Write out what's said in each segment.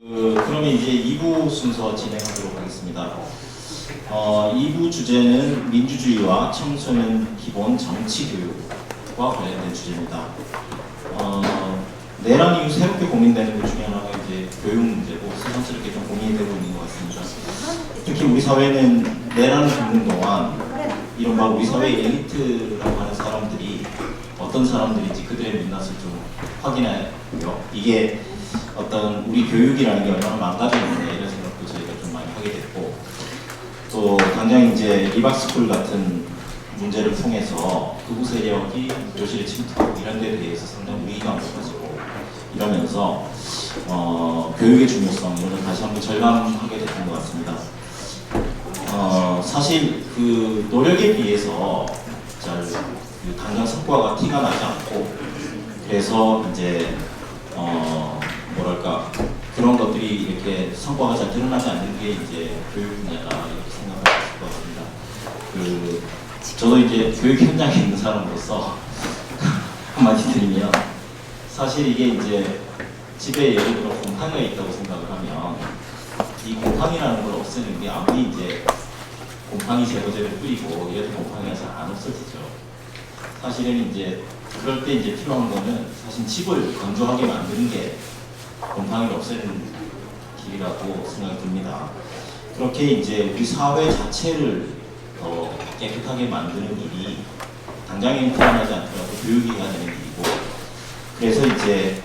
그러면 이제 2부 순서 진행하도록 하겠습니다. 2부 주제는 민주주의와 청소년 기본 정치 교육과 관련된 주제입니다. 내란 이후 새롭게 고민되는 것 중에 하나가 이제 교육 문제고 새삼스럽게 좀 고민이 되고 있는 것 같습니다. 특히 우리 사회는 내란을 겪는 동안 이른바 우리 사회의 엘리트라고 하는 사람들이 어떤 사람들인지 그들의 민낯을 좀 확인하고요. 이게 어떤 우리 교육이라는 게 얼마나 망가졌는데 이런 생각도 저희가 좀 많이 하게 됐고, 또 당장 이제 리박스쿨 같은 문제를 통해서 극우 세력이 교실에 침투하고 이런 데에 대해서 상당히 위기감을 가지고 이러면서 교육의 중요성 이런 걸 다시 한번 절감하게 됐던 것 같습니다. 사실 그 노력에 비해서 그 당장 성과가 티가 나지 않고, 그래서 이제 뭐랄까 그런 것들이 이렇게 성과가 잘 드러나지 않는 게 이제 교육 분야다 이렇게 생각할 수 있을 것 같습니다. 저도 이제 교육 현장에 있는 사람으로서 한마디 드리면, 사실 이게 이제 집에 예를 들어 곰팡이가 있다고 생각을 하면 이 곰팡이라는 걸 없애는 게 아무리 이제 곰팡이 제거제를 뿌리고 이래도 곰팡이가 잘 안 없어지죠. 사실은 이제 그럴 때 이제 필요한 거는 사실 집을 건조하게 만드는 게 곰팡이를 없애는 길이라고 생각이 듭니다. 그렇게 이제 우리 사회 자체를 더 깨끗하게 만드는 일이 당장에는 태어나지 않더라도 교육이 해야 되는 일이고, 그래서 이제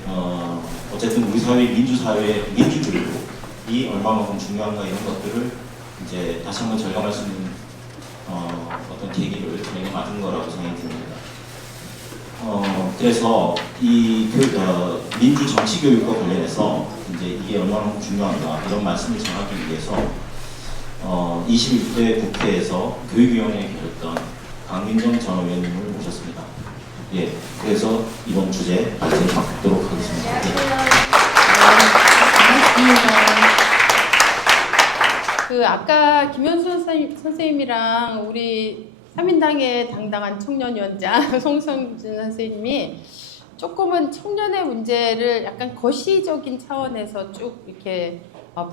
어쨌든 우리 사회 민주사회의 민주주의이 얼마만큼 중요한가 이런 것들을 이제 다시 한번 절감할 수 있는 어떤 계기를 저희가 맞은 거라고 생각이 듭니다. 그래서 이 민주 정치 교육과 관련해서 이제 이게 얼마나 중요한가 이런 말씀을 전하기 위해서 21대 국회에서 교육위원회에 계셨던 강민정 전 의원님을 모셨습니다. 예, 그래서 이번 주제 발제를 받도록 하겠습니다. 그 아까 김현수 선생님이랑 우리 3인당의 당당한 청년위원장 송성준 선생님이 조금은 청년의 문제를 약간 거시적인 차원에서 쭉 이렇게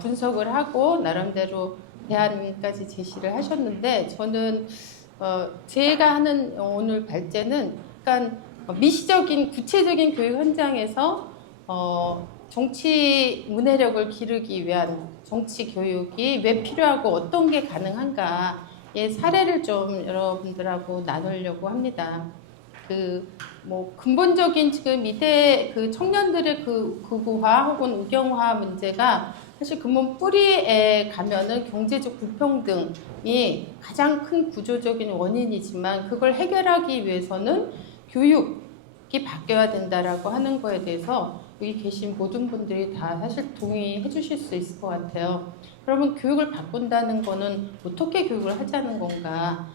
분석을 하고 나름대로 대안까지 제시를 하셨는데, 저는 제가 하는 오늘 발제는 약간 미시적인 구체적인 교육 현장에서 정치 문해력을 기르기 위한 정치 교육이 왜 필요하고 어떤 게 가능한가의 사례를 좀 여러분들하고 나누려고 합니다. 근본적인 지금 이대 그 청년들의 그 극우화 혹은 우경화 문제가 사실 근본 뿌리에 가면은 경제적 불평등이 가장 큰 구조적인 원인이지만, 그걸 해결하기 위해서는 교육이 바뀌어야 된다라고 하는 거에 대해서 여기 계신 모든 분들이 다 사실 동의해 주실 수 있을 것 같아요. 그러면 교육을 바꾼다는 거는 어떻게 교육을 하자는 건가?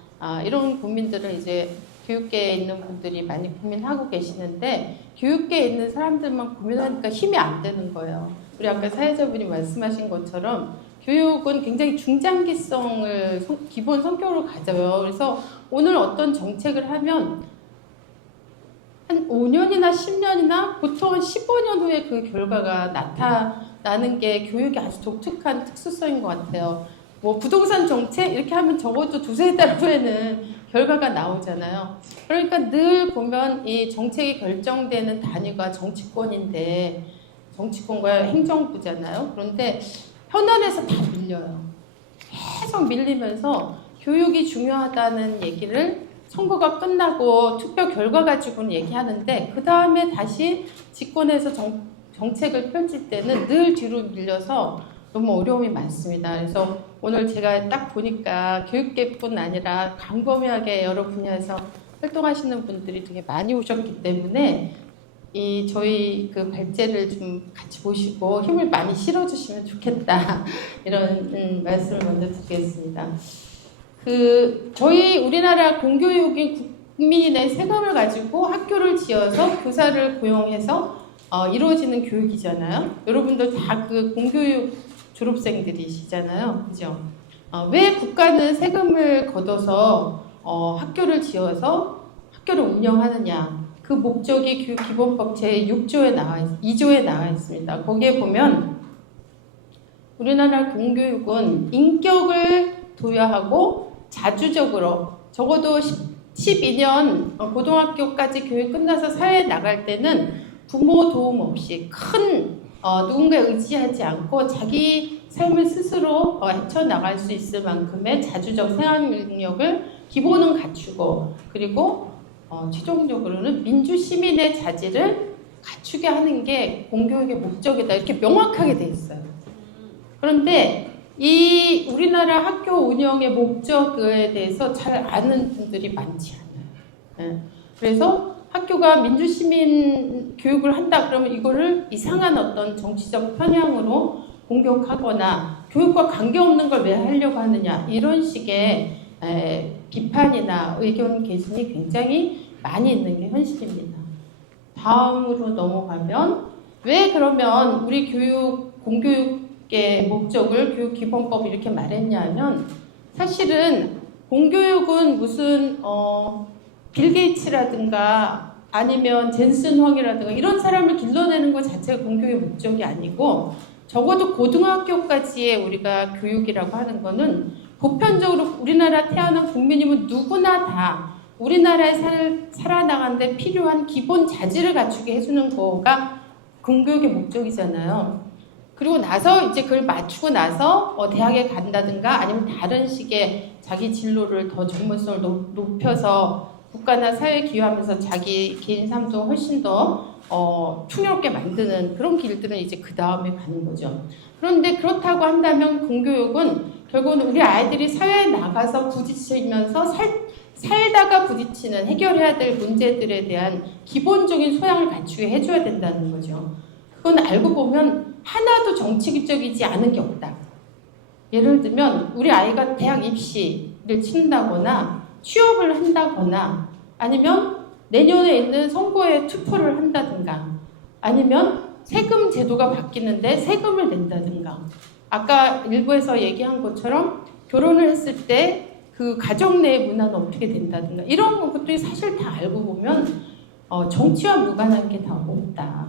이런 고민들을 이제 교육계에 있는 분들이 많이 고민하고 계시는데, 교육계에 있는 사람들만 고민하니까 힘이 안 되는 거예요. 우리 아까 사회자분이 말씀하신 것처럼 교육은 굉장히 중장기성을 기본 성격으로 가져요. 그래서 오늘 어떤 정책을 하면 한 5년이나 10년이나 보통 15년 후에 그 결과가 나타나는 게 교육이 아주 독특한 특수성인 것 같아요. 뭐 부동산 정책 이렇게 하면 적어도 두세 달 후에는 결과가 나오잖아요. 그러니까 늘 보면 이 정책이 결정되는 단위가 정치권인데, 정치권과 행정부잖아요. 그런데 현안에서 다 밀려요. 계속 밀리면서 교육이 중요하다는 얘기를 선거가 끝나고 투표 결과 가지고는 얘기하는데, 그 다음에 다시 집권해서 정책을 펼칠 때는 늘 뒤로 밀려서 너무 어려움이 많습니다. 그래서 오늘 제가 딱 보니까 교육계뿐 아니라 광범위하게 여러 분야에서 활동하시는 분들이 되게 많이 오셨기 때문에 저희 그 발제를 좀 같이 보시고 힘을 많이 실어주시면 좋겠다, 이런 말씀을 먼저 드리겠습니다. 저희 우리나라 공교육인 국민의 세금을 가지고 학교를 지어서 교사를 고용해서 이루어지는 교육이잖아요. 여러분들 다 그 공교육 졸업생들이시잖아요. 그죠? 왜 국가는 세금을 걷어서 학교를 지어서 학교를 운영하느냐? 그 목적이 교육기본법 제6조에 2조에 나와 있습니다. 거기에 보면 우리나라 공교육은 인격을 도야하고 자주적으로 적어도 12년 고등학교까지 교육 끝나서 사회에 나갈 때는 부모 도움 없이 큰 누군가 의지하지 않고 자기 삶을 스스로 헤쳐나갈 수 있을 만큼의 자주적 생활 능력을 기본은 갖추고 그리고 최종적으로는 민주 시민의 자질을 갖추게 하는 게 공교육의 목적이다 이렇게 명확하게 돼 있어요. 그런데 이 우리나라 학교 운영의 목적에 대해서 잘 아는 분들이 많지 않아요. 그래서 학교가 민주시민 교육을 한다 그러면 이거를 이상한 어떤 정치적 편향으로 공격하거나 교육과 관계없는 걸 왜 하려고 하느냐 이런 식의 비판이나 의견 개진이 굉장히 많이 있는 게 현실입니다. 다음으로 넘어가면 왜 그러면 우리 공교육의 목적을 교육기본법 이렇게 말했냐면 사실은 공교육은 무슨 빌 게이츠라든가 아니면 젠슨 황이라든가 이런 사람을 길러내는 것 자체가 공교육의 목적이 아니고 적어도 고등학교까지의 우리가 교육이라고 하는 거는 보편적으로 우리나라 태어난 국민이면 누구나 다 우리나라에 살아나가는데 필요한 기본 자질을 갖추게 해주는 거가 공교육의 목적이잖아요. 그리고 나서 이제 그걸 맞추고 나서 대학에 간다든가 아니면 다른 식의 자기 진로를 더 전문성을 높여서 국가나 사회에 기여하면서 자기 개인 삶도 훨씬 더 풍요롭게 만드는 그런 길들은 이제 그 다음에 가는 거죠. 그런데 그렇다고 한다면 공교육은 결국은 우리 아이들이 사회에 나가서 부딪히면서 살다가 부딪히는 해결해야 될 문제들에 대한 기본적인 소양을 갖추게 해줘야 된다는 거죠. 그건 알고 보면 하나도 정치적이지 않은 게 없다. 예를 들면 우리 아이가 대학 입시를 친다거나 취업을 한다거나 아니면 내년에 있는 선거에 투표를 한다든가 아니면 세금 제도가 바뀌는데 세금을 낸다든가 아까 일부에서 얘기한 것처럼 결혼을 했을 때 그 가정 내 문화는 어떻게 된다든가 이런 것들이 사실 다 알고 보면 정치와 무관한 게 다 없다.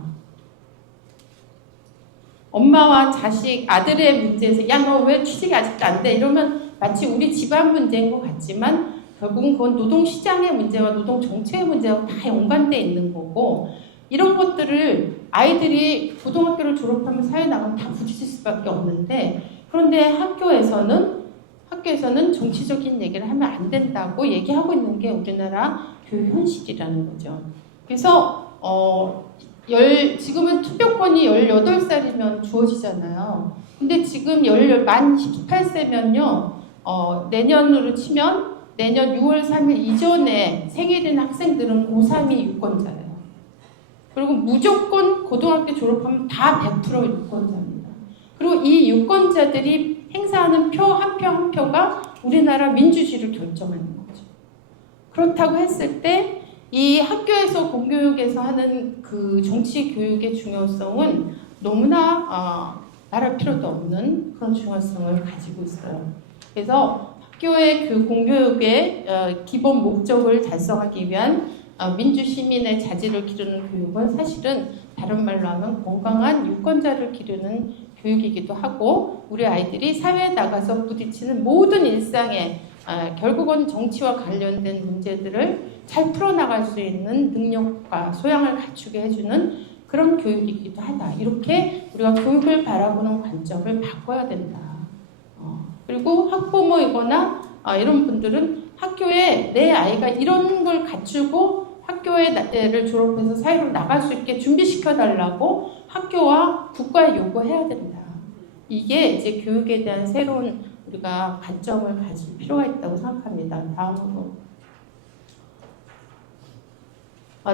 엄마와 자식, 아들의 문제에서 야 너 왜 취직이 아직도 안 돼? 이러면 마치 우리 집안 문제인 것 같지만 결국은 그건 노동시장의 문제와 노동정책의 문제와 다 연관되어 있는 거고 이런 것들을 아이들이 고등학교를 졸업하면 사회에 나가면 다 부딪힐 수밖에 없는데 그런데 학교에서는 정치적인 얘기를 하면 안 된다고 얘기하고 있는 게 우리나라 교육 현실이라는 거죠. 그래서 지금은 투표권이 18살이면 주어지잖아요. 근데 지금 만 18세면요, 내년으로 치면 내년 6월 3일 이전에 생일인 학생들은 고3이 유권자예요. 그리고 무조건 고등학교 졸업하면 다 100% 유권자입니다. 그리고 이 유권자들이 행사하는 표 한 표 한 표가 우리나라 민주주의를 결정하는 거죠. 그렇다고 했을 때 이 학교에서 공교육에서 하는 그 정치 교육의 중요성은 너무나 말할 필요도 없는 그런 중요성을 가지고 있어요. 그래서 학교의 그 공교육의 기본 목적을 달성하기 위한 민주 시민의 자질을 기르는 교육은 사실은 다른 말로 하면 건강한 유권자를 기르는 교육이기도 하고 우리 아이들이 사회에 나가서 부딪히는 모든 일상에 결국은 정치와 관련된 문제들을 잘 풀어나갈 수 있는 능력과 소양을 갖추게 해주는 그런 교육이기도 하다. 이렇게 우리가 교육을 바라보는 관점을 바꿔야 된다. 그리고 학부모이거나 이런 분들은 학교에 내 아이가 이런 걸 갖추고 학교를 졸업해서 사회로 나갈 수 있게 준비시켜달라고 학교와 국가에 요구해야 된다. 이게 이제 교육에 대한 새로운 우리가 관점을 가질 필요가 있다고 생각합니다. 다음으로.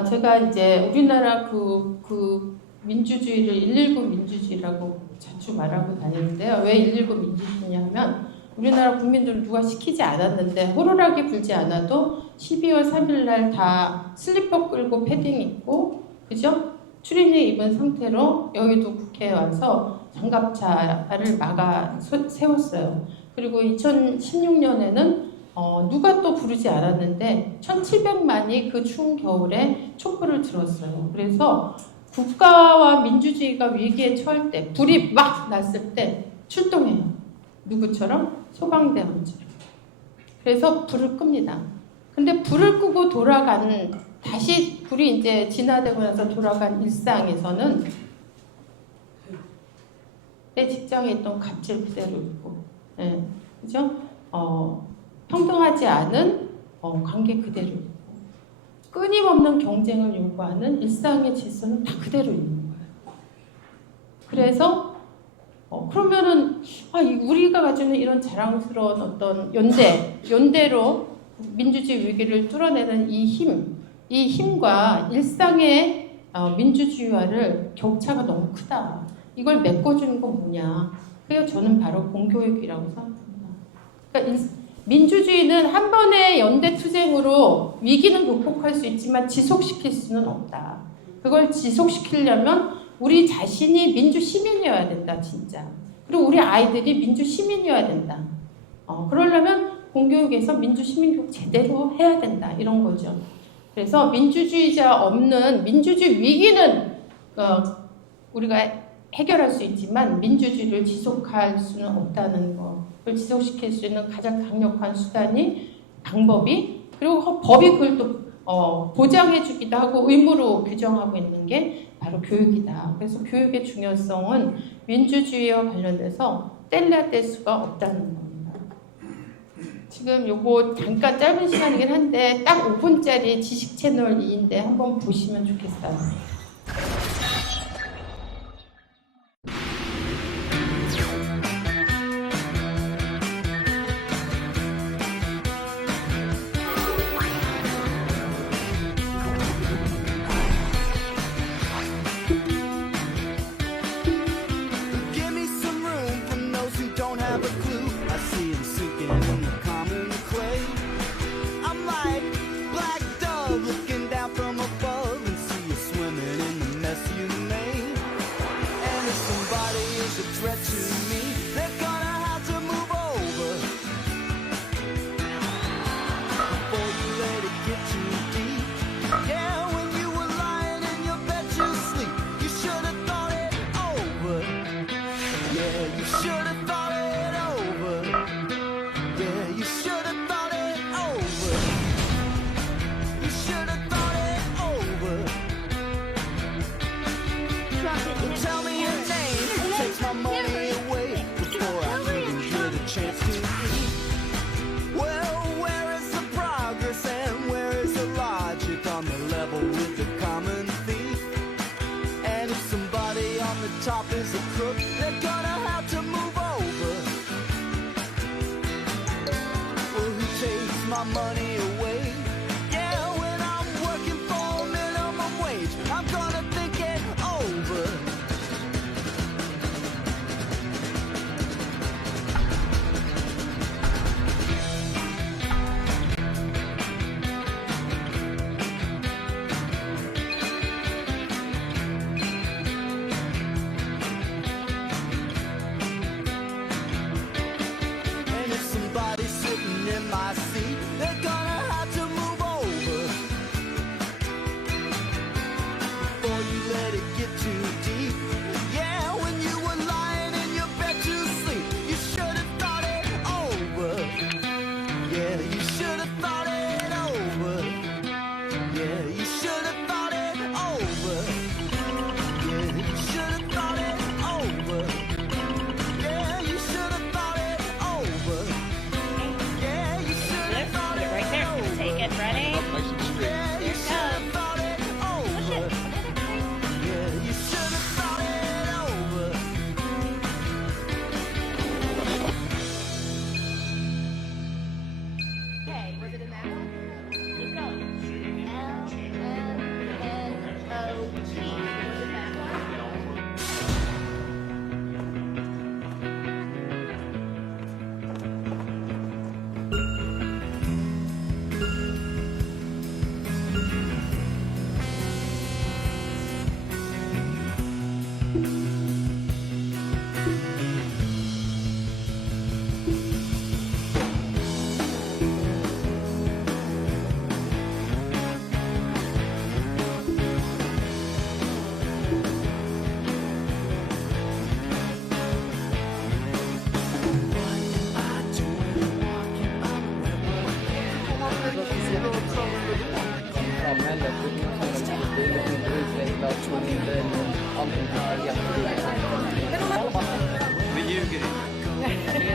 제가 이제 우리나라 그 민주주의를 119 민주주의라고 자주 말하고 다니는데요. 왜 119 민주주의냐 하면 우리나라 국민들은 누가 시키지 않았는데 호루라기 불지 않아도 12월 3일 날 다 슬리퍼 끌고 패딩 입고 그죠? 추리닝 입은 상태로 여의도 국회에 와서 장갑차를 막아 세웠어요. 그리고 2016년에는 누가 또 부르지 않았는데 1700만이 그 추운 겨울에 촛불을 들었어요. 그래서 국가와 민주주의가 위기에 처할 때 불이 막 났을 때 출동해요. 누구처럼? 소방대원처럼. 그래서 불을 끕니다. 근데 불을 끄고 다시 불이 이제 진화되고 나서 돌아간 일상에서는 내 직장에 있던 갑질 그대로 있고, 예, 그죠? 평등하지 않은 관계 그대로 있고, 끊임없는 경쟁을 요구하는 일상의 질서는 다 그대로 있는 거예요. 그래서 그러면은 우리가 가지고 있는 이런 자랑스러운 어떤 연대로 민주주의 위기를 뚫어내는 이 힘과 일상의 민주주의화를 격차가 너무 크다. 이걸 메꿔주는 건 뭐냐? 그게 저는 바로 공교육이라고 생각합니다. 그러니까 민주주의는 한 번의 연대 투쟁으로 위기는 극복할 수 있지만 지속시킬 수는 없다. 그걸 지속시키려면 우리 자신이 민주 시민이어야 된다, 진짜. 그리고 우리 아이들이 민주 시민이어야 된다. 그러려면 공교육에서 민주 시민 교육 제대로 해야 된다, 이런 거죠. 그래서 민주주의자 없는 민주주의 위기는 우리가 해결할 수 있지만 민주주의를 지속할 수는 없다는 거. 그걸 지속시킬 수 있는 가장 강력한 방법이, 그리고 법이 그걸 또 보장해주기도 하고 의무로 규정하고 있는 게 바로 교육이다. 그래서 교육의 중요성은 민주주의와 관련돼서 뗄래야 뗄 수가 없다는 겁니다. 지금 요거 잠깐 짧은 시간이긴 한데 딱 5분짜리 지식 채널 2인데 한번 보시면 좋겠어요. Vi ljuger inte.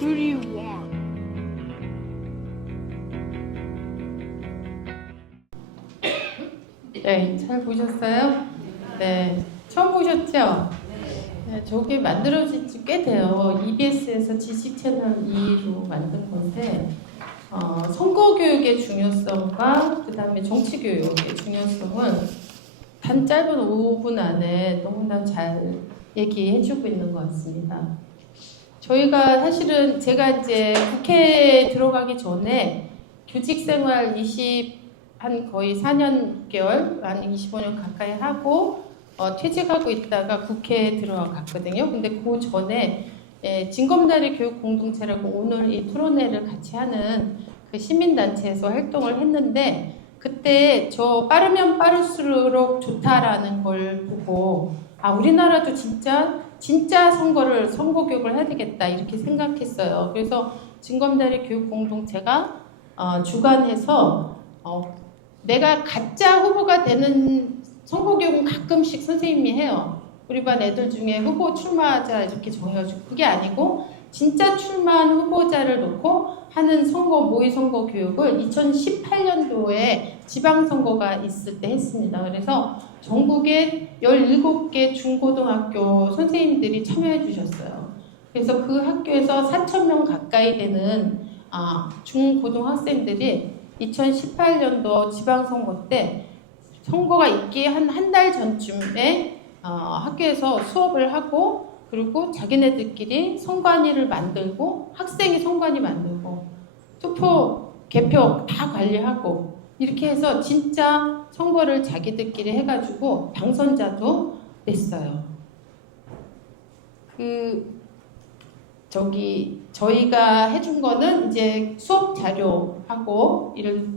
Who do you want? 네, 잘 보셨어요? 네, 처음 보셨죠? 네, 저게 만들어진 지 꽤 돼요. EBS에서 지식 채널 2로 만든 건데, 선거 교육의 중요성과 그 다음에 정치 교육의 중요성은 단 짧은 5분 안에 너무나 잘 얘기해주고 있는 것 같습니다. 저희가 사실은 제가 이제 국회에 들어가기 전에 교직 생활 한 거의 4년 개월, 한 25년 가까이 하고 퇴직하고 있다가 국회에 들어갔거든요. 근데 그 전에 진검다리 교육 공동체라고 오늘 이 토론회를 같이 하는 그 시민단체에서 활동을 했는데 그때 저 빠르면 빠를수록 좋다라는 걸 보고 우리나라도 진짜 선거 교육을 해야 되겠다 이렇게 생각했어요. 그래서 진검다리 교육 공동체가 주관해서 내가 가짜 후보가 되는 선거 교육은 가끔씩 선생님이 해요. 우리 반 애들 중에 후보 출마하자 이렇게 정해가지고 그게 아니고 진짜 출마한 후보자를 놓고 하는 모의 선거 교육을 2018년도에 지방선거가 있을 때 했습니다. 그래서 전국에 17개 중고등학교 선생님들이 참여해 주셨어요. 그래서 그 학교에서 4,000명 가까이 되는 중고등학생들이 2018년도 지방선거 때 선거가 있기 한 달 전쯤에 학교에서 수업을 하고 그리고 자기네들끼리 선관위를 만들고 학생이 선관위 만들고 투표, 개표 다 관리하고 이렇게 해서 진짜 선거를 자기들끼리 해가지고 당선자도 냈어요. 저희가 해준 거는 이제 수업 자료하고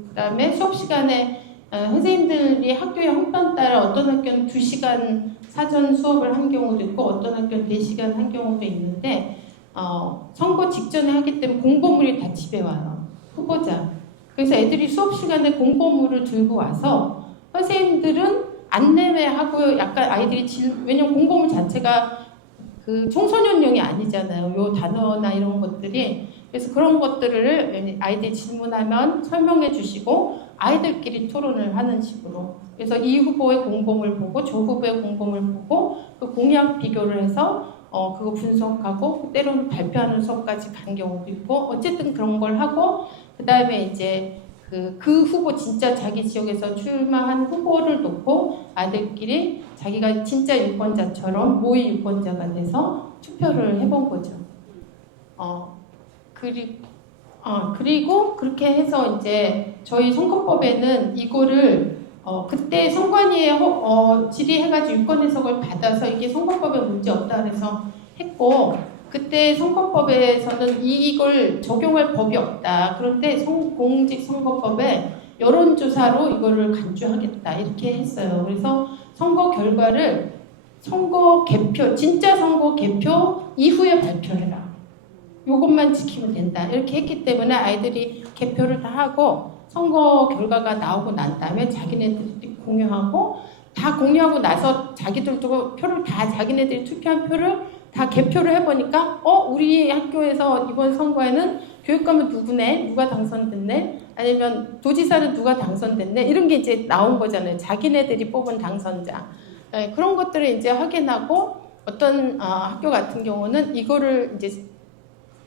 그다음에 수업 시간에 선생님들이 학교의 형편 따라 어떤 학교는 2시간 사전 수업을 한 경우도 있고 어떤 학교는 4시간 한 경우도 있는데 선거 직전에 하기 때문에 공보물이 다 집에 와요. 후보자. 그래서 애들이 수업 시간에 공보물을 들고 와서 선생님들은 안내회하고 약간 아이들이 왜냐면 공보물 자체가 그 청소년용이 아니잖아요. 요 단어나 이런 것들이. 그래서 그런 것들을 아이들이 질문하면 설명해 주시고 아이들끼리 토론을 하는 식으로. 그래서 이 후보의 공보물 보고 저 후보의 공보물 보고 그 공약 비교를 해서 그거 분석하고 때로는 발표하는 수업까지 간 경우도 있고 어쨌든 그런 걸 하고 그 다음에 이제 그 후보 진짜 자기 지역에서 출마한 후보를 놓고 아이들끼리 자기가 진짜 유권자처럼 모의 유권자가 돼서 투표를 해본 거죠. 그리고 그렇게 해서 이제 저희 선거법에는 이거를 그때 선관위에 질의해가지고 유권 해석을 받아서 이게 선거법에 문제 없다 그래서 했고, 그때 선거법에서는 이걸 적용할 법이 없다. 그런데 공직선거법에 여론조사로 이거를 간주하겠다 이렇게 했어요. 그래서 선거 결과를 선거 개표, 진짜 선거 개표 이후에 발표해라. 이것만 지키면 된다. 이렇게 했기 때문에 아이들이 개표를 다 하고 선거 결과가 나오고 난 다음에 자기네들이 공유하고, 다 공유하고 나서 자기들도 표를 다 자기네들이 투표한 표를 다 개표를 해보니까 우리 학교에서 이번 선거에는 교육감은 누구네? 누가 당선됐네? 아니면 도지사는 누가 당선됐네? 이런 게 이제 나온 거잖아요. 자기네들이 뽑은 당선자. 네, 그런 것들을 이제 확인하고, 어떤 학교 같은 경우는 이거를 이제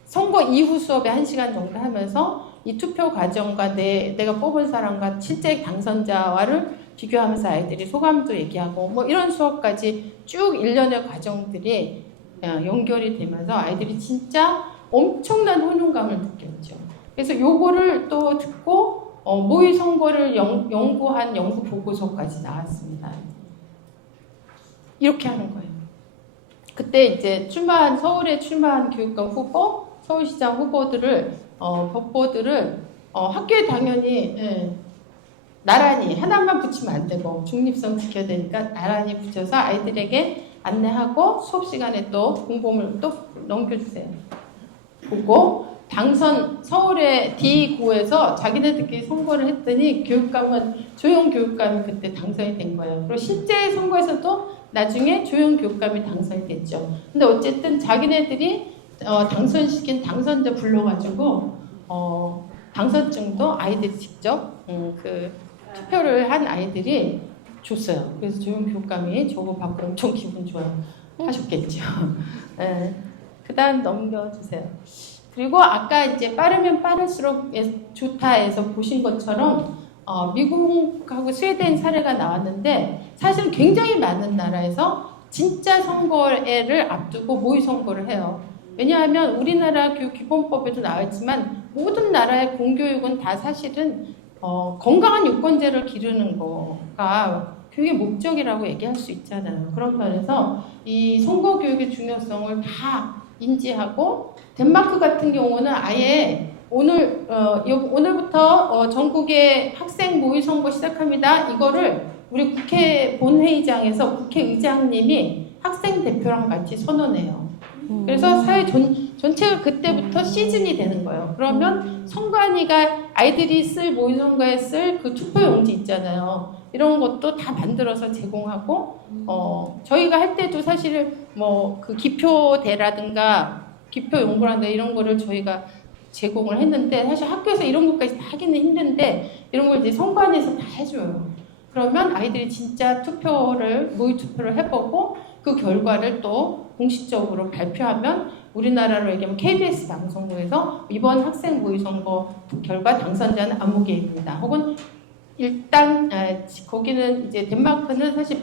선거 이후 수업에 1시간 정도 하면서 이 투표 과정과 내가 뽑은 사람과 실제 당선자와를 비교하면서 아이들이 소감도 얘기하고 뭐 이런 수업까지 쭉 1년의 과정들이 연결이 되면서 아이들이 진짜 엄청난 혼용감을 느꼈죠. 그래서 요거를 또 듣고 모의 선거를 연구한 연구 보고서까지 나왔습니다. 이렇게 하는 거예요. 그때 이제 서울에 출마한 교육감 후보, 서울시장 후보들을 법보들을 학교에 당연히 나란히 하나만 붙이면 안 되고 중립성 지켜야 되니까 나란히 붙여서 아이들에게 안내하고 수업 시간에 또 공범을 또 넘겨주세요. 보고 서울의 D구에서 자기네들끼리 선거를 했더니 조영 교육감이 그때 당선이 된 거예요. 그리고 실제 선거에서도 나중에 조영 교육감이 당선이 됐죠. 근데 어쨌든 자기네들이 당선시킨 당선자 불러가지고 당선증도 아이들이 직접 그 투표를 한 아이들이 줬어요. 그래서 조영 교육감이 저거 받고 엄청 기분 좋아요 하셨겠죠. 네. 그 다음 넘겨주세요. 그리고 아까 이제 빠르면 빠를수록 좋다에서 보신 것처럼 미국하고 스웨덴 사례가 나왔는데, 사실은 굉장히 많은 나라에서 진짜 선거를 앞두고 모의 선거를 해요. 왜냐하면 우리나라 교육기본법에도 나와있지만 모든 나라의 공교육은 다 사실은 건강한 유권자를 기르는 거가 교육의 목적이라고 얘기할 수 있잖아요. 그런 면에서 이 선거교육의 중요성을 다 인지하고, 덴마크 같은 경우는 아예 오늘부터 전국의 학생 모의 선거 시작합니다. 이거를 우리 국회 본회의장에서 국회의장님이 학생 대표랑 같이 선언해요. 그래서 사회 전체가 그때부터 시즌이 되는 거예요. 그러면 선관위가 아이들이 쓸 모의 선거에 쓸 그 투표용지 있잖아요. 이런 것도 다 만들어서 제공하고, 저희가 할 때도 사실 뭐 그 기표대라든가 기표용구라든가 이런 거를 저희가 제공을 했는데, 사실 학교에서 이런 것까지 다 하기는 힘든데 이런 걸 이제 선관위에서 다 해줘요. 그러면 아이들이 진짜 모의 투표를 해보고 그 결과를 또 공식적으로 발표하면, 우리나라로 얘기하면 KBS 방송국에서 이번 학생 모의 선거 결과 당선자는 아무개입니다. 혹은 일단 거기는 이제 덴마크는 사실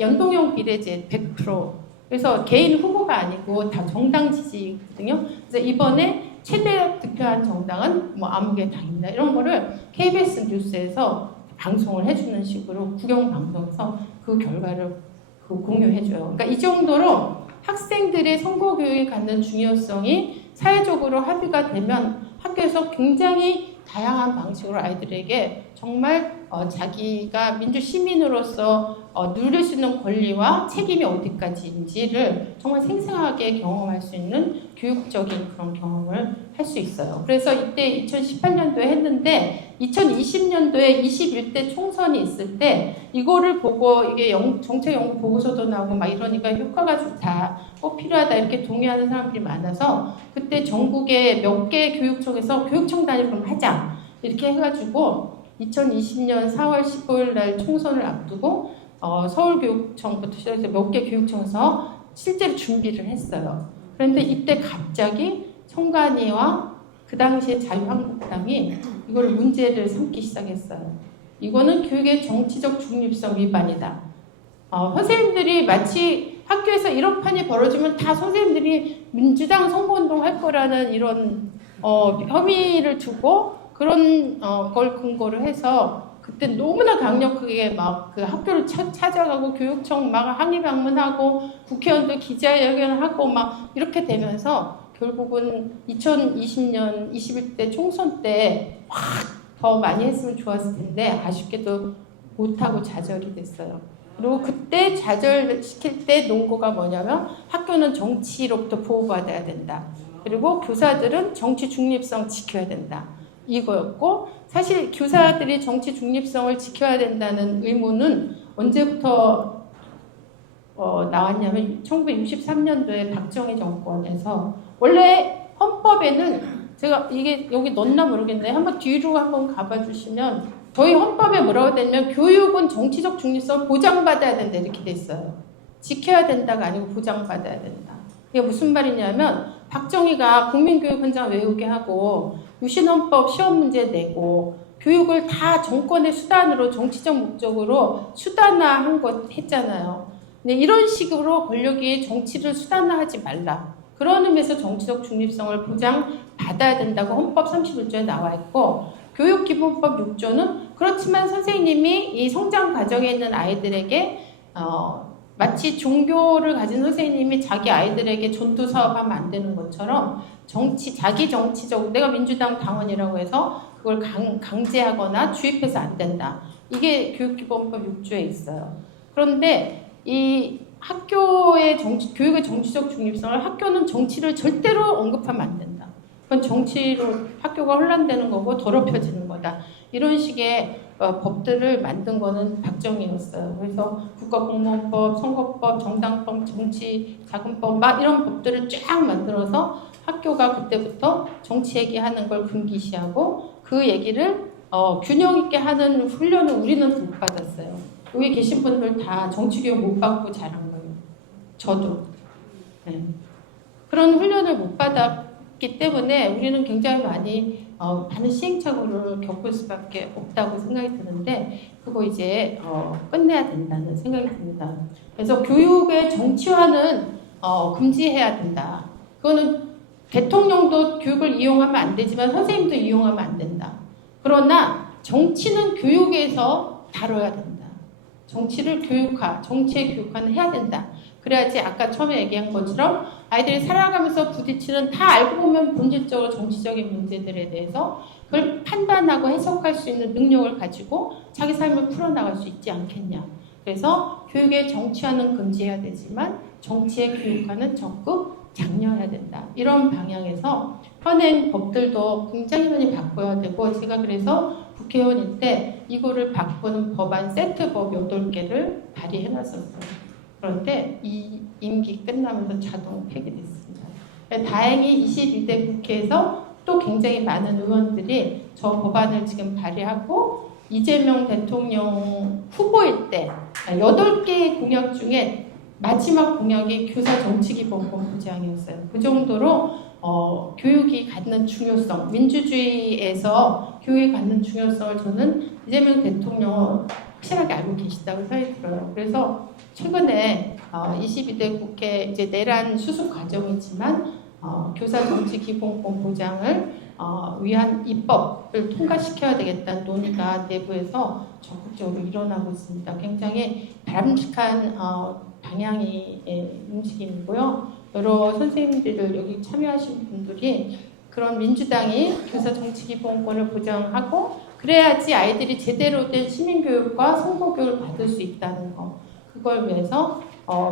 연동형 비례제 100%. 그래서 개인 후보가 아니고 다 정당 지지거든요. 그래서 이번에 최대 득표한 정당은 뭐 아무개 당입니다. 이런 거를 KBS 뉴스에서 방송을 해주는 식으로 국영 방송에서 그 결과를 공유해줘요. 그러니까 이 정도로 학생들의 선거 교육이 갖는 중요성이 사회적으로 합의가 되면 학교에서 굉장히 다양한 방식으로 아이들에게 정말 자기가 민주 시민으로서 누릴 수 있는 권리와 책임이 어디까지인지를 정말 생생하게 경험할 수 있는 교육적인 그런 경험을 할 수 있어요. 그래서 이때 2018년도에 했는데 2020년도에 21대 총선이 있을 때 이거를 보고 이게 정책 연구 보고서도 나오고 막 이러니까 효과가 좋다, 꼭 필요하다 이렇게 동의하는 사람들이 많아서 그때 전국의 몇 개 교육청에서 교육청 단위로 그럼 하자 이렇게 해가지고 2020년 4월 15일 날 총선을 앞두고 서울교육청부터 시작해서 몇 개 교육청에서 실제로 준비를 했어요. 그런데 이때 갑자기 선관위와 그 당시에 자유한국당이 이걸 문제를 삼기 시작했어요. 이거는 교육의 정치적 중립성 위반이다. 선생님들이 마치 학교에서 이런 판이 벌어지면 다 선생님들이 민주당 선거운동 할 거라는 이런 혐의를 두고 그런 걸 근거로 해서 그때 너무나 강력하게 막 그 학교를 찾아가고 교육청 막 항의 방문하고 국회의원들 기자회견하고 막 이렇게 되면서 결국은 2020년 21대 총선 때 확 더 많이 했으면 좋았을 텐데 아쉽게도 못하고 좌절이 됐어요. 그리고 그때 좌절시킬 때 논거가 뭐냐면 학교는 정치로부터 보호받아야 된다. 그리고 교사들은 정치 중립성 지켜야 된다. 이거였고 사실 교사들이 정치 중립성을 지켜야 된다는 의무는 언제부터 나왔냐면 1963년도에 박정희 정권에서 원래 헌법에는 제가 이게 여기 넣었나 모르겠는데 한번 뒤로 한번 가봐 주시면 저희 헌법에 뭐라고 되냐면 교육은 정치적 중립성을 보장받아야 된다 이렇게 돼 있어요. 지켜야 된다가 아니고 보장받아야 된다. 이게 무슨 말이냐면 박정희가 국민교육 현장 외우게 하고 유신헌법 시험 문제 내고 교육을 다 정권의 수단으로 정치적 목적으로 수단화한 것 했잖아요. 근데 이런 식으로 권력이 정치를 수단화하지 말라. 그런 의미에서 정치적 중립성을 보장받아야 된다고 헌법 31조에 나와 있고 교육기본법 6조는 그렇지만 선생님이 이 성장 과정에 있는 아이들에게 마치 종교를 가진 선생님이 자기 아이들에게 전도 사업하면 안 되는 것처럼 자기 정치적 내가 민주당 당원이라고 해서 그걸 강제하거나 주입해서 안 된다. 이게 교육기본법 6조에 있어요. 그런데 이 학교의 교육의 정치적 중립성을 학교는 정치를 절대로 언급하면 안 된다. 그건 정치로 학교가 혼란되는 거고 더럽혀지는 거다. 이런 식의 법들을 만든 거는 박정희였어요. 그래서 국가공무원법, 선거법, 정당법, 정치자금법 막 이런 법들을 쫙 만들어서 학교가 그때부터 정치 얘기하는 걸 금기시하고 그 얘기를 균형 있게 하는 훈련을 우리는 못 받았어요. 여기 계신 분들 다 정치교육 못 받고 자란 거예요. 저도. 네. 그런 훈련을 못 받았기 때문에 우리는 굉장히 많은 시행착오를 겪을 수밖에 없다고 생각이 드는데 그거 이제 끝내야 된다는 생각이 듭니다. 그래서 교육의 정치화는 금지해야 된다. 그거는 대통령도 교육을 이용하면 안 되지만 선생님도 이용하면 안 된다. 그러나 정치는 교육에서 다뤄야 된다. 정치의 교육화는 해야 된다. 그래야지 아까 처음에 얘기한 것처럼 아이들이 살아가면서 부딪히는 다 알고 보면 본질적으로 정치적인 문제들에 대해서 그걸 판단하고 해석할 수 있는 능력을 가지고 자기 삶을 풀어나갈 수 있지 않겠냐. 그래서 교육의 정치화는 금지해야 되지만 정치의 교육화는 적극 장려해야 된다. 이런 방향에서 현행 법들도 굉장히 많이 바꿔야 되고 제가 그래서 국회의원일 때 이거를 바꾸는 법안 세트법 8개를 발의해놨었어요. 그런데 이 임기 끝나면서 자동 폐기됐습니다. 다행히 22대 국회에서 또 굉장히 많은 의원들이 저 법안을 지금 발의하고 이재명 대통령 후보일 때 8개의 공약 중에 마지막 공약이 교사 정치기본법 부장이었어요. 그 정도로 교육이 갖는 중요성, 민주주의에서 교육이 갖는 중요성을 저는 이재명 대통령은 확실하게 알고 계시다고 생각이 들어요. 그래서 최근에 22대 국회 이제 내란 수습 과정이지만 교사 정치기본법 보장을 위한 입법을 통과시켜야 되겠다는 논의가 내부에서 적극적으로 일어나고 있습니다. 굉장히 바람직한 방향의 움직임이고요. 여러 선생님들을 여기 참여하신 분들이 그런 민주당이 교사 정치기본권을 보장하고 그래야지 아이들이 제대로 된 시민교육과 성보교육을 받을 수 있다는 거. 그걸 위해서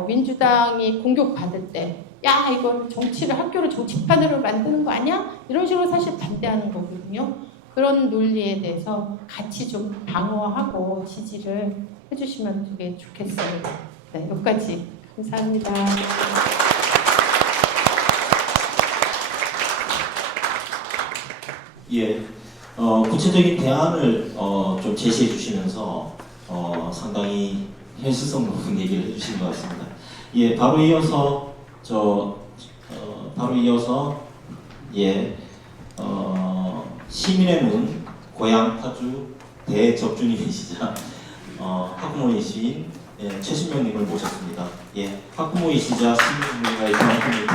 민주당이 공격받을 때 야 이거 학교를 정치판으로 만드는 거 아니야? 이런 식으로 사실 반대하는 거거든요. 그런 논리에 대해서 같이 좀 방어하고 지지를 해주시면 되게 좋겠습니다. 네, 여기까지 감사합니다. 예, 구체적인 대안을 좀 제시해 주시면서 상당히 현실성 높은 얘기를 해주신 것 같습니다. 예, 바로 이어서 시민의 문 고향 파주 대접주님이시자 학부모이신 최신명님을 모셨습니다. 예, 학부모이시자 시민의 문화의 경험을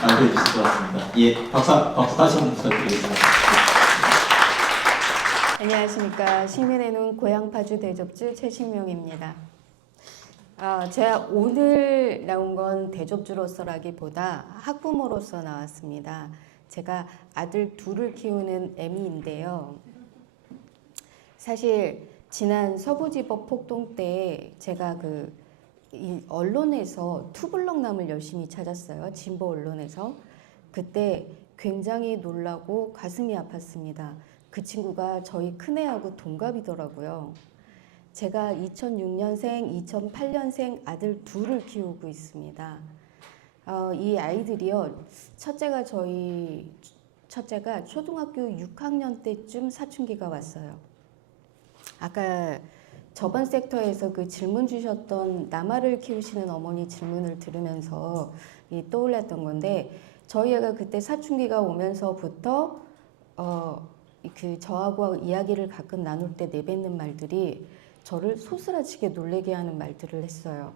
발표해 주실 것 같습니다. 예, 박수 다시 한번 부탁드리겠습니다. 안녕하십니까. 시민의 눈 고향파주 대접주 최신명입니다. 제가 오늘 나온 건 대접주로서라기보다 학부모로서 나왔습니다. 제가 아들 둘을 키우는 애미인데요. 사실 지난 서부지법 폭동 때 제가 이 언론에서 투블럭남을 열심히 찾았어요. 진보 언론에서. 그때 굉장히 놀라고 가슴이 아팠습니다. 그 친구가 저희 큰애하고 동갑이더라고요. 제가 2006년생, 2008년생 아들 둘을 키우고 있습니다. 이 아이들이요. 첫째가 초등학교 6학년 때쯤 사춘기가 왔어요. 아까 저번 섹터에서 그 질문 주셨던 남아를 키우시는 어머니 질문을 들으면서 떠올랐던 건데, 저희 애가 그때 사춘기가 오면서부터 저하고 이야기를 가끔 나눌 때 내뱉는 말들이 저를 소스라치게 놀래게 하는 말들을 했어요.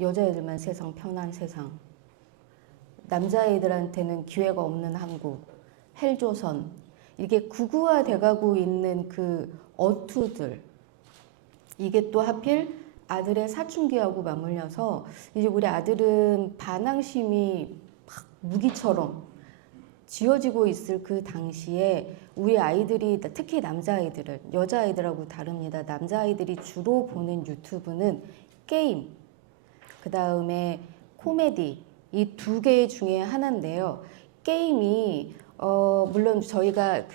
여자애들만 세상 편한 세상, 남자애들한테는 기회가 없는 한국, 헬조선, 이게 극우화 돼가고 있는 그 어투들, 이게 또 하필 아들의 사춘기하고 맞물려서 이제 우리 아들은 반항심이 막 무기처럼 지어지고 있을 그 당시에 우리 아이들이, 특히 남자아이들은, 여자아이들하고 다릅니다. 남자아이들이 주로 보는 유튜브는 게임, 그 다음에 코미디, 이 두 개 중에 하나인데요. 게임이 물론 저희가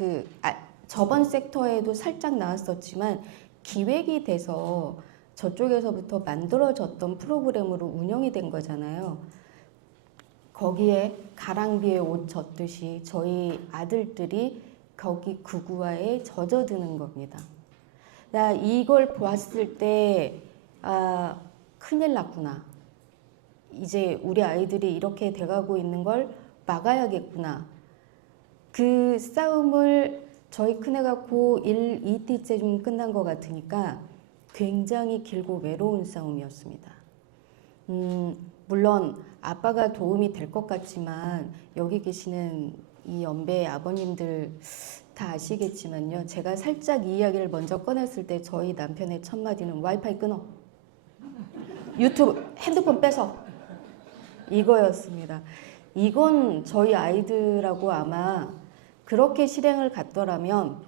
저번 섹터에도 살짝 나왔었지만 기획이 돼서 저쪽에서부터 만들어졌던 프로그램으로 운영이 된 거잖아요. 거기에 가랑비에 옷 젖듯이 저희 아들들이 거기 극우화에 젖어드는 겁니다. 나 이걸 보았을 때 큰일 났구나. 이제 우리 아이들이 이렇게 돼가고 있는 걸 막아야겠구나. 그 싸움을 저희 큰애가 고1, 2티째쯤 끝난 것 같으니까 굉장히 길고 외로운 싸움이었습니다. 물론 아빠가 도움이 될 것 같지만 여기 계시는 이 연배 아버님들 다 아시겠지만요. 제가 살짝 이 이야기를 먼저 꺼냈을 때 저희 남편의 첫 마디는 와이파이 끊어. 유튜브, 핸드폰 뺏어. 이거였습니다. 이건 저희 아이들하고 아마 그렇게 실행을 갔더라면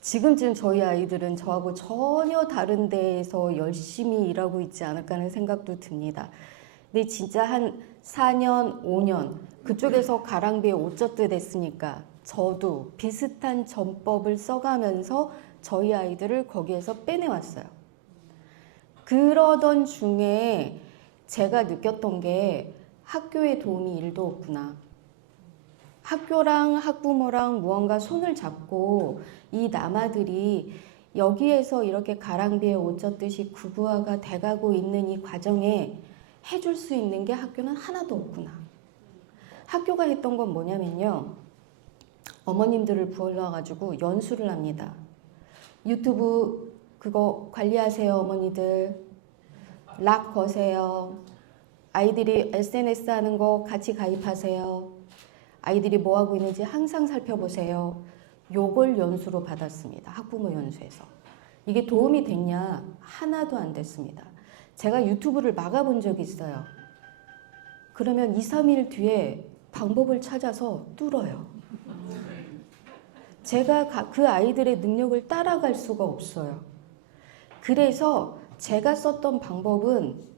지금쯤 저희 아이들은 저하고 전혀 다른 데에서 열심히 일하고 있지 않을까 하는 생각도 듭니다. 근데 진짜 한 4년, 5년 그쪽에서 가랑비에 옷 젖듯 했으니까 저도 비슷한 전법을 써가면서 저희 아이들을 거기에서 빼내왔어요. 그러던 중에 제가 느꼈던 게 학교에 도움이 1도 없구나. 학교랑 학부모랑 무언가 손을 잡고 이 남아들이 여기에서 이렇게 가랑비에 옷 젖듯이 극우화가 돼가고 있는 이 과정에 해줄 수 있는 게 학교는 하나도 없구나. 학교가 했던 건 뭐냐면요. 어머님들을 불러가지고 연수를 합니다. 유튜브 그거 관리하세요, 어머니들. 락 거세요. 아이들이 SNS 하는 거 같이 가입하세요. 아이들이 뭐 하고 있는지 항상 살펴보세요. 요걸 연수로 받았습니다. 학부모 연수에서. 이게 도움이 됐냐? 하나도 안 됐습니다. 제가 유튜브를 막아본 적이 있어요. 그러면 2, 3일 뒤에 방법을 찾아서 뚫어요. 제가 그 아이들의 능력을 따라갈 수가 없어요. 그래서 제가 썼던 방법은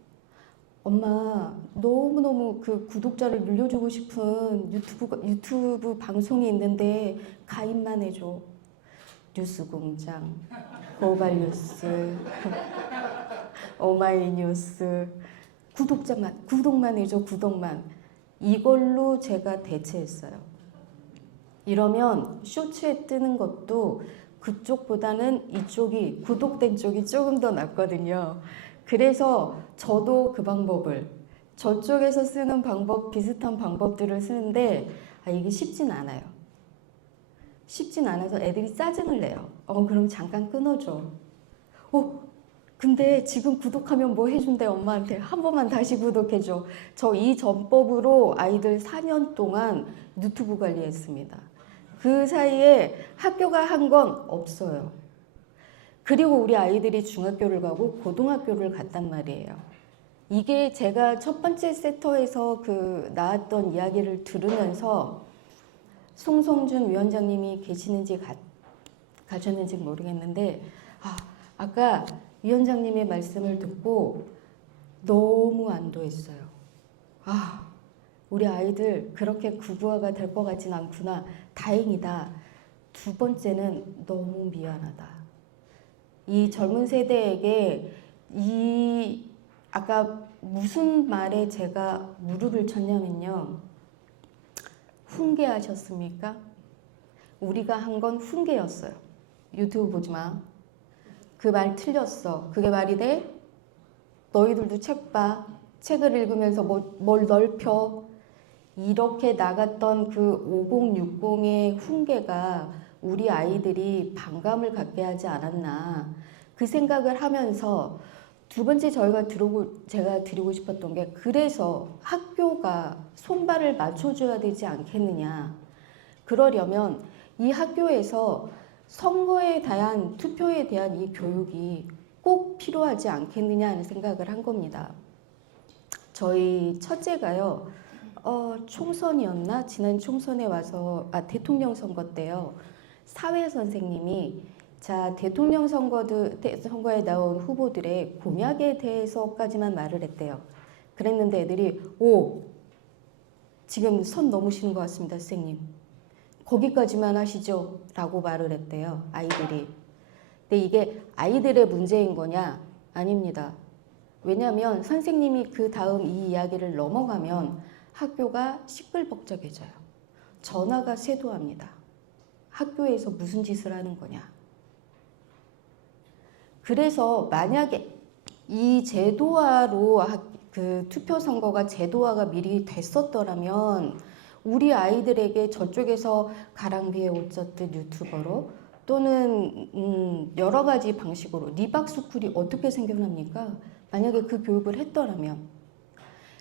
엄마 너무너무 그 구독자를 늘려주고 싶은 유튜브 방송이 있는데 가입만 해줘. 뉴스공장, 고발뉴스, 오마이뉴스, 구독만 해줘, 구독만. 이걸로 제가 대체했어요. 이러면 쇼츠에 뜨는 것도 그쪽보다는 이쪽이, 구독된 쪽이 조금 더 낫거든요. 그래서 저도 그 방법을, 저쪽에서 쓰는 방법, 비슷한 방법들을 쓰는데 이게 쉽진 않아요. 쉽진 않아서 애들이 짜증을 내요. 그럼 잠깐 끊어줘. 근데 지금 구독하면 뭐 해준대, 엄마한테. 한 번만 다시 구독해줘. 저 이 전법으로 아이들 4년 동안 유튜브 관리했습니다. 그 사이에 학교가 한 건 없어요. 그리고 우리 아이들이 중학교를 가고 고등학교를 갔단 말이에요. 이게 제가 첫 번째 세터에서 나왔던 이야기를 들으면서 송성준 위원장님이 계시는지 가셨는지 모르겠는데 아까 위원장님의 말씀을 듣고 너무 안도했어요. 우리 아이들 그렇게 구구화가 될 것 같진 않구나. 다행이다. 두 번째는 너무 미안하다. 이 젊은 세대에게 아까 무슨 말에 제가 무릎을 쳤냐면요. 훈계하셨습니까? 우리가 한 건 훈계였어요. 유튜브 보지 마. 그 말 틀렸어. 그게 말이 돼? 너희들도 책 봐. 책을 읽으면서 뭘 넓혀. 이렇게 나갔던 그 5060의 훈계가 우리 아이들이 반감을 갖게 하지 않았나. 그 생각을 하면서 두 번째 제가 드리고 싶었던 게 그래서 학교가 손발을 맞춰줘야 되지 않겠느냐. 그러려면 이 학교에서 선거에 대한 투표에 대한 이 교육이 꼭 필요하지 않겠느냐 하는 생각을 한 겁니다. 저희 첫째가요. 총선이었나? 지난 총선에 와서 대통령 선거 때요. 사회 선생님이 자, 대통령 선거에 나온 후보들의 공약에 대해서까지만 말을 했대요. 그랬는데 애들이 지금 선 넘으시는 것 같습니다, 선생님. 거기까지만 하시죠? 라고 말을 했대요, 아이들이. 근데 이게 아이들의 문제인 거냐? 아닙니다. 왜냐하면 선생님이 그 다음 이 이야기를 넘어가면 학교가 시끌벅적해져요. 전화가 쇄도합니다. 학교에서 무슨 짓을 하는 거냐? 그래서 만약에 이 제도화로 그 투표 선거가 제도화가 미리 됐었더라면 우리 아이들에게 저쪽에서 가랑비에 옷 젖듯 유튜버로 또는 여러 가지 방식으로 리박스쿨이 어떻게 생겨납니까? 만약에 그 교육을 했더라면.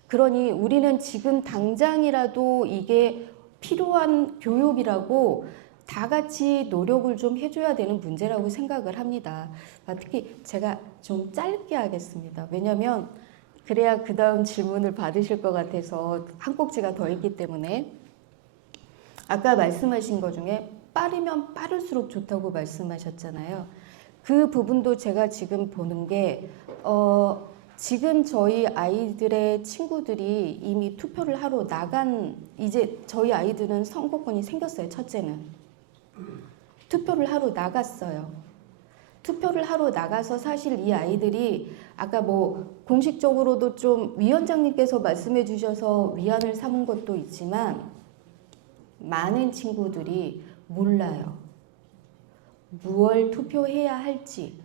그러니 우리는 지금 당장이라도 이게 필요한 교육이라고 다 같이 노력을 좀 해줘야 되는 문제라고 생각을 합니다. 특히 제가 좀 짧게 하겠습니다. 왜냐하면 그래야 그 다음 질문을 받으실 것 같아서 한 꼭지가 더 있기 때문에. 아까 말씀하신 것 중에 빠르면 빠를수록 좋다고 말씀하셨잖아요. 그 부분도 제가 지금 보는 게 지금 저희 아이들의 친구들이 이미 투표를 하러 이제 저희 아이들은 선거권이 생겼어요. 첫째는. 투표를 하러 나갔어요. 투표를 하러 나가서 사실 이 아이들이 아까 공식적으로도 좀 위원장님께서 말씀해 주셔서 위안을 삼은 것도 있지만 많은 친구들이 몰라요. 무얼 투표해야 할지,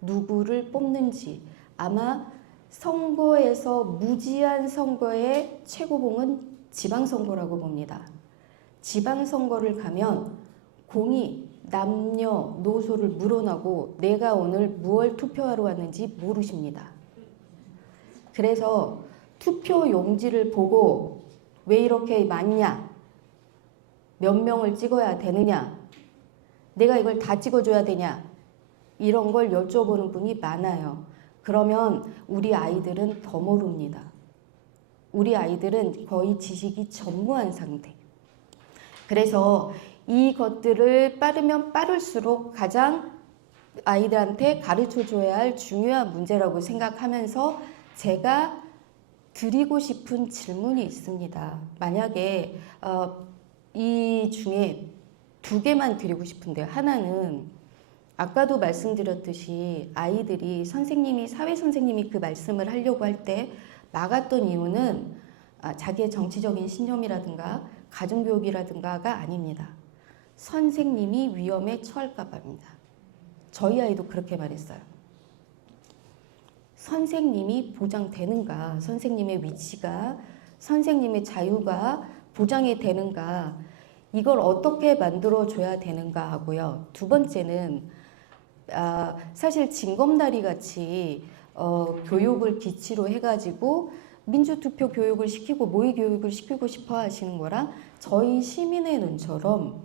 누구를 뽑는지. 아마 선거에서 무지한 선거의 최고봉은 지방선거라고 봅니다. 지방선거를 가면 공이 남녀노소를 물어나고 내가 오늘 무얼 투표하러 왔는지 모르십니다. 그래서 투표 용지를 보고 왜 이렇게 많냐? 몇 명을 찍어야 되느냐? 내가 이걸 다 찍어줘야 되냐? 이런 걸 여쭤보는 분이 많아요. 그러면 우리 아이들은 더 모릅니다. 우리 아이들은 거의 지식이 전무한 상태. 그래서 이것들을 빠르면 빠를수록 가장 아이들한테 가르쳐줘야 할 중요한 문제라고 생각하면서 제가 드리고 싶은 질문이 있습니다. 만약에 이 중에 두 개만 드리고 싶은데요. 하나는 아까도 말씀드렸듯이 아이들이 사회 선생님이 그 말씀을 하려고 할 때 막았던 이유는 자기의 정치적인 신념이라든가 가정교육이라든가가 아닙니다. 선생님이 위험에 처할까 봐입니다. 저희 아이도 그렇게 말했어요. 선생님이 보장되는가, 선생님의 위치가, 선생님의 자유가 보장이 되는가, 이걸 어떻게 만들어줘야 되는가 하고요. 두 번째는 사실 징검다리 같이 교육을 기치로 해가지고 민주투표 교육을 시키고 모의 교육을 시키고 싶어 하시는 거랑 저희 시민의 눈처럼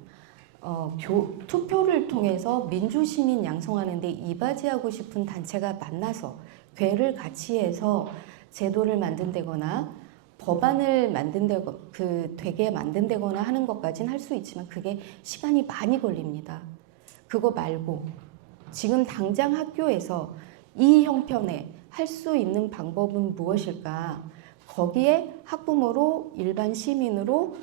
투표를 통해서 민주시민 양성하는데 이바지하고 싶은 단체가 만나서 궤를 같이 해서 제도를 만든다거나 법안을 되게 만든다거나 하는 것까지는 할 수 있지만 그게 시간이 많이 걸립니다. 그거 말고 지금 당장 학교에서 이 형편에 할 수 있는 방법은 무엇일까? 거기에 학부모로 일반 시민으로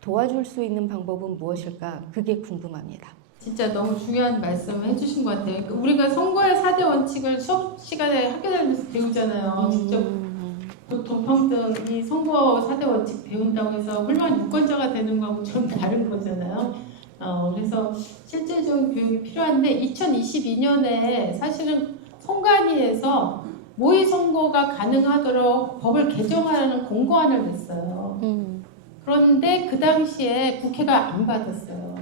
도와줄 수 있는 방법은 무엇일까? 그게 궁금합니다. 진짜 너무 중요한 말씀을 해주신 것 같아요. 그러니까 우리가 선거의 4대 원칙을 수업 시간에 학교 다니면서 배우잖아요. 직접 보통 평등 이 선거 4대 원칙 배운다고 해서 훌륭한 유권자가 되는 거하고 좀 다른 거잖아요. 그래서 실질적인 교육이 필요한데 2022년에 사실은 선관위에서 모의 선거가 가능하도록 법을 개정하라는 공고안을 냈어요. 그런데 그 당시에 국회가 안 받았어요.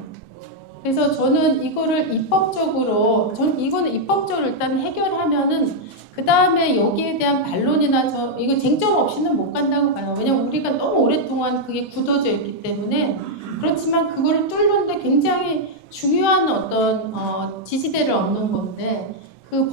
그래서 저는 이거를 입법적으로, 이거는 입법적으로 일단 해결하면은 그 다음에 여기에 대한 반론이나 이거 쟁점 없이는 못 간다고 봐요. 왜냐면 우리가 너무 오랫동안 그게 굳어져 있기 때문에. 그렇지만 그거를 뚫는데 굉장히 중요한 어떤 지지대를 얻는 건데 그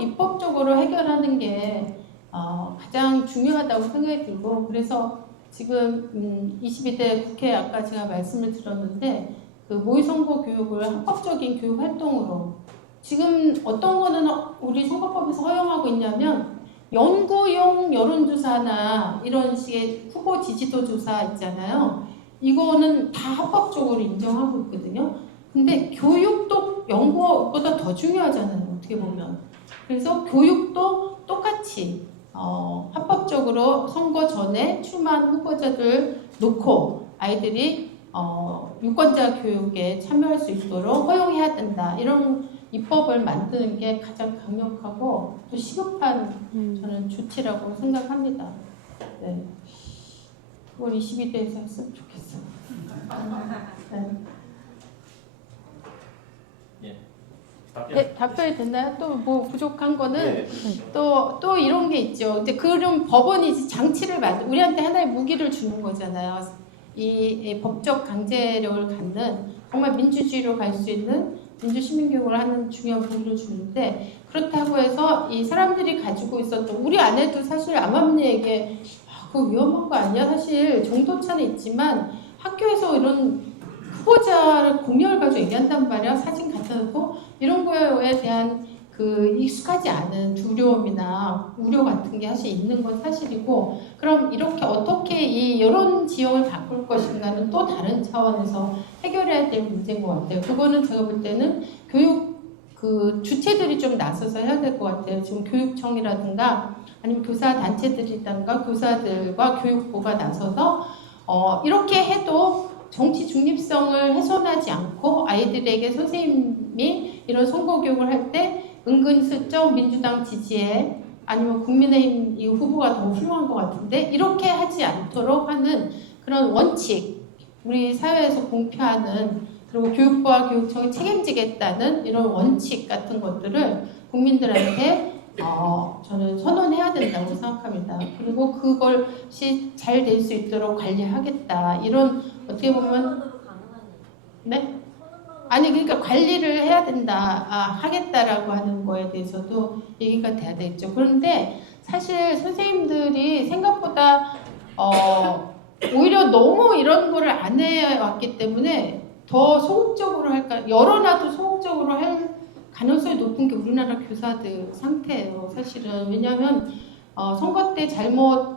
입법적으로 해결하는 게 가장 중요하다고 생각이 들고 그래서 지금 22대 국회 아까 제가 말씀을 드렸는데 그 모의선거 교육을 합법적인 교육 활동으로 지금 어떤 거는 우리 선거법에서 허용하고 있냐면 연구용 여론조사나 이런 식의 후보 지지도 조사 있잖아요. 이거는 다 합법적으로 인정하고 있거든요. 근데 교육도 연구보다 더 중요하잖아요. 어떻게 보면. 그래서 교육도 똑같이 합법적으로 선거 전에 출마한 후보자들 놓고 아이들이 유권자 교육에 참여할 수 있도록 허용해야 된다. 이런 입법을 만드는 게 가장 강력하고 또 시급한 저는 조치라고 생각합니다. 네. 그걸 22대에서 했으면 좋겠어요. 네. 네, 답변이 됐나요? 또 뭐 부족한 거는 또 이런 게 있죠. 이제 그런 법원이 이제 장치를 우리한테 하나의 무기를 주는 거잖아요. 이 법적 강제력을 갖는 정말 민주주의로 갈 수 있는 민주시민교육을 하는 중요한 무기를 주는데 그렇다고 해서 이 사람들이 가지고 있었던 우리 안에도 사실 암암리에게 그거 위험한 거 아니야? 사실 정도차는 있지만 학교에서 이런 후보자를 공약을 가지고 얘기한단 말이야. 사진 갖다 놓고 이런 거에 대한 그 익숙하지 않은 두려움이나 우려 같은 게 사실 있는 건 사실이고 그럼 이렇게 어떻게 이 여론 지형을 바꿀 것인가는 또 다른 차원에서 해결해야 될 문제인 것 같아요. 그거는 제가 볼 때는 교육 그 주체들이 좀 나서서 해야 될 것 같아요. 지금 교육청이라든가 아니면 교사 단체들이라든가 교사들과 교육부가 나서서 이렇게 해도 정치 중립성을 훼손하지 않고 아이들에게 선생님이 이런 선거 교육을 할 때 은근슬쩍 민주당 지지에 아니면 국민의힘 이 후보가 더 훌륭한 것 같은데 이렇게 하지 않도록 하는 그런 원칙 우리 사회에서 공표하는 그리고 교육부와 교육청이 책임지겠다는 이런 원칙 같은 것들을 국민들한테 저는 선언해야 된다고 생각합니다. 그리고 그것이 잘 될 수 있도록 관리하겠다. 이런 어떻게 보면 네? 아니 그러니까 관리를 해야 된다. 하겠다라고 하는 거에 대해서도 얘기가 돼야 되겠죠. 그런데 사실 선생님들이 생각보다 오히려 너무 이런 거를 안 해왔기 때문에 더 소극적으로 할까 열어놔도 소극적으로 할 가능성이 높은 게 우리나라 교사들 상태예요. 사실은 왜냐하면 선거 때 잘못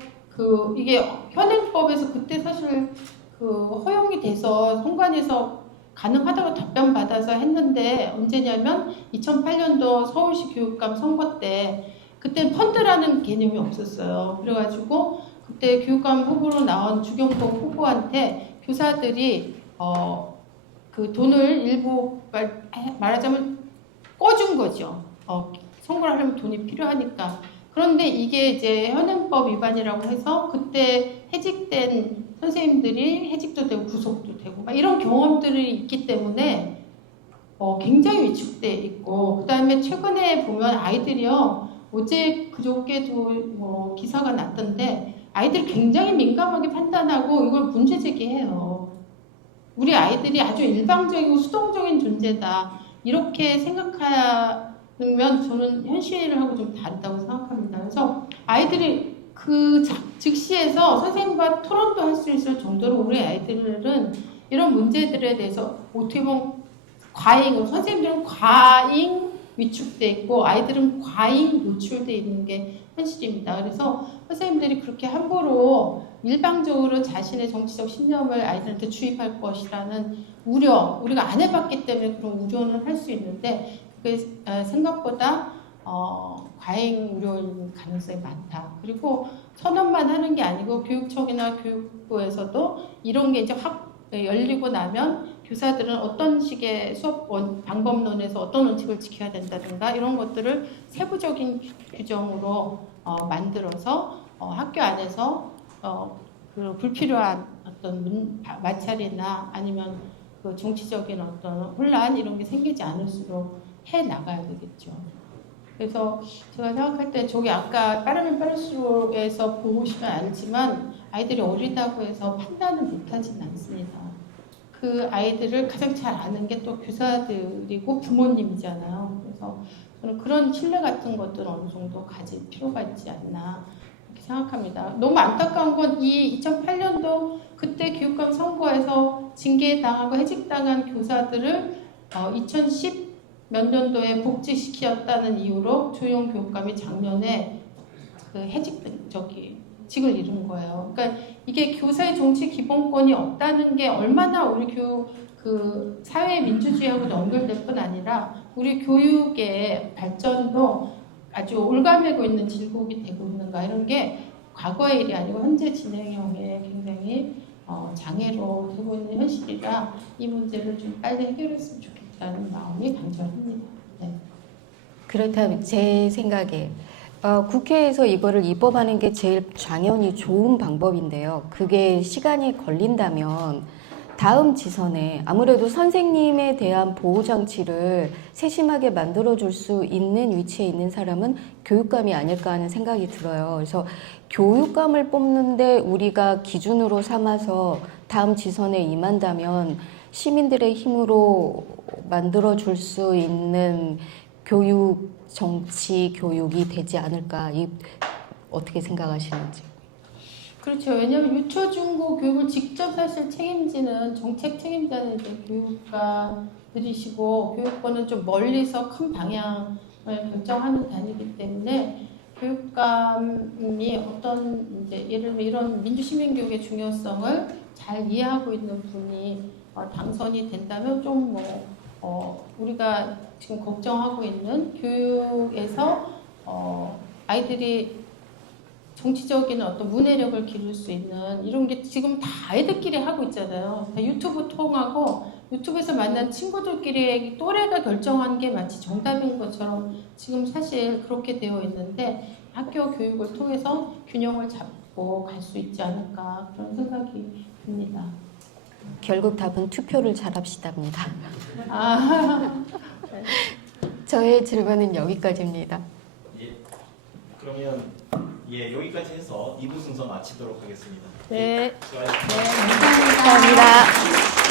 이게 현행법에서 그때 사실 허용이 돼서 선관위에서 가능하다고 답변 받아서 했는데 언제냐면 2008년도 서울시 교육감 선거 때 그때 펀드라는 개념이 없었어요. 그래가지고 그때 교육감 후보로 나온 주경복 후보한테 교사들이 그 돈을 일부 말하자면 꿔준 거죠. 선거를 하려면 돈이 필요하니까. 그런데 이게 이제 현행법 위반이라고 해서 그때 해직된 선생님들이 해직도 되고 구속도 되고 막 이런 경험들이 있기 때문에 굉장히 위축돼 있고 그 다음에 최근에 보면 아이들이요 어제 그저께도 뭐 기사가 났던데 아이들이 굉장히 민감하게 판단하고 이걸 문제 제기해요. 우리 아이들이 아주 일방적이고 수동적인 존재다. 이렇게 생각하면 저는 현실하고 좀 다르다고 생각합니다. 그래서 아이들이 그 즉시에서 선생님과 토론도 할 수 있을 정도로 우리 아이들은 이런 문제들에 대해서 어떻게 보면 과잉, 선생님들은 과잉 위축돼 있고 아이들은 과잉 노출돼 있는 게 현실입니다. 그래서 선생님들이 그렇게 함부로 일방적으로 자신의 정치적 신념을 아이들한테 주입할 것이라는 우려, 우리가 안 해봤기 때문에 그런 우려는 할 수 있는데 그게 생각보다 과잉 우려일 가능성이 많다. 그리고 선언만 하는 게 아니고 교육청이나 교육부에서도 이런 게 이제 확 열리고 나면 교사들은 어떤 식의 수업 방법론에서 어떤 원칙을 지켜야 된다든가 이런 것들을 세부적인 규정으로 만들어서 학교 안에서 그 불필요한 어떤 마찰이나 아니면 그 정치적인 어떤 혼란 이런 게 생기지 않을수록 해 나가야 되겠죠. 그래서 제가 생각할 때 저기 아까 빠르면 빠를수록에서 보시면 알지만 아이들이 어리다고 해서 판단을 못하진 않습니다. 그 아이들을 가장 잘 아는 게 또 교사들이고 부모님이잖아요. 그래서 저는 그런 신뢰 같은 것들은 어느 정도 가질 필요가 있지 않나 이렇게 생각합니다. 너무 안타까운 건 이 2008년도 그때 교육감 선거에서 징계당하고 해직당한 교사들을 2010 몇 년도에 복직시켰다는 이유로 조용 교육감이 작년에 그 직을 잃은 거예요. 그러니까 이게 교사의 정치 기본권이 없다는 게 얼마나 우리 그 사회 민주주의하고 연결될 뿐 아니라 우리 교육의 발전도 아주 올가매고 있는 질곡이 되고 있는가 이런 게 과거의 일이 아니고 현재 진행형의 굉장히 장애로 되고 있는 현실이라 이 문제를 좀 빨리 해결했으면 좋겠다는 마음이 간절합니다. 네. 그렇다면 제 생각에 국회에서 이거를 입법하는 게 제일 당연히 좋은 방법인데요. 그게 시간이 걸린다면 다음 지선에 아무래도 선생님에 대한 보호장치를 세심하게 만들어줄 수 있는 위치에 있는 사람은 교육감이 아닐까 하는 생각이 들어요. 그래서 교육감을 뽑는데 우리가 기준으로 삼아서 다음 지선에 임한다면 시민들의 힘으로 만들어줄 수 있는 교육, 정치, 교육이 되지 않을까, 어떻게 생각하시는지. 그렇죠. 왜냐하면 유초, 중고 교육을 직접 사실 책임지는 정책 책임자는 이제 교육가들이시고 교육권은 좀 멀리서 큰 방향을 결정하는 단위이기 때문에 교육감이 어떤 이제 예를 들면 이런 민주시민교육의 중요성을 잘 이해하고 있는 분이 당선이 된다면 좀 우리가 지금 걱정하고 있는 교육에서 아이들이 정치적인 어떤 문해력을 기를 수 있는 이런 게 지금 다 아이들끼리 하고 있잖아요. 다 유튜브 통하고 유튜브에서 만난 친구들끼리 또래가 결정한 게 마치 정답인 것처럼 지금 사실 그렇게 되어 있는데 학교 교육을 통해서 균형을 잡고 갈 수 있지 않을까 그런 생각이 듭니다. 결국 답은 투표를 잘합시다입니다. 네. 저의 질문은 여기까지입니다. 예, 그러면 여기까지 해서 2부 순서 마치도록 하겠습니다. 네. 수고하셨습니다. 네, 감사합니다. 감사합니다.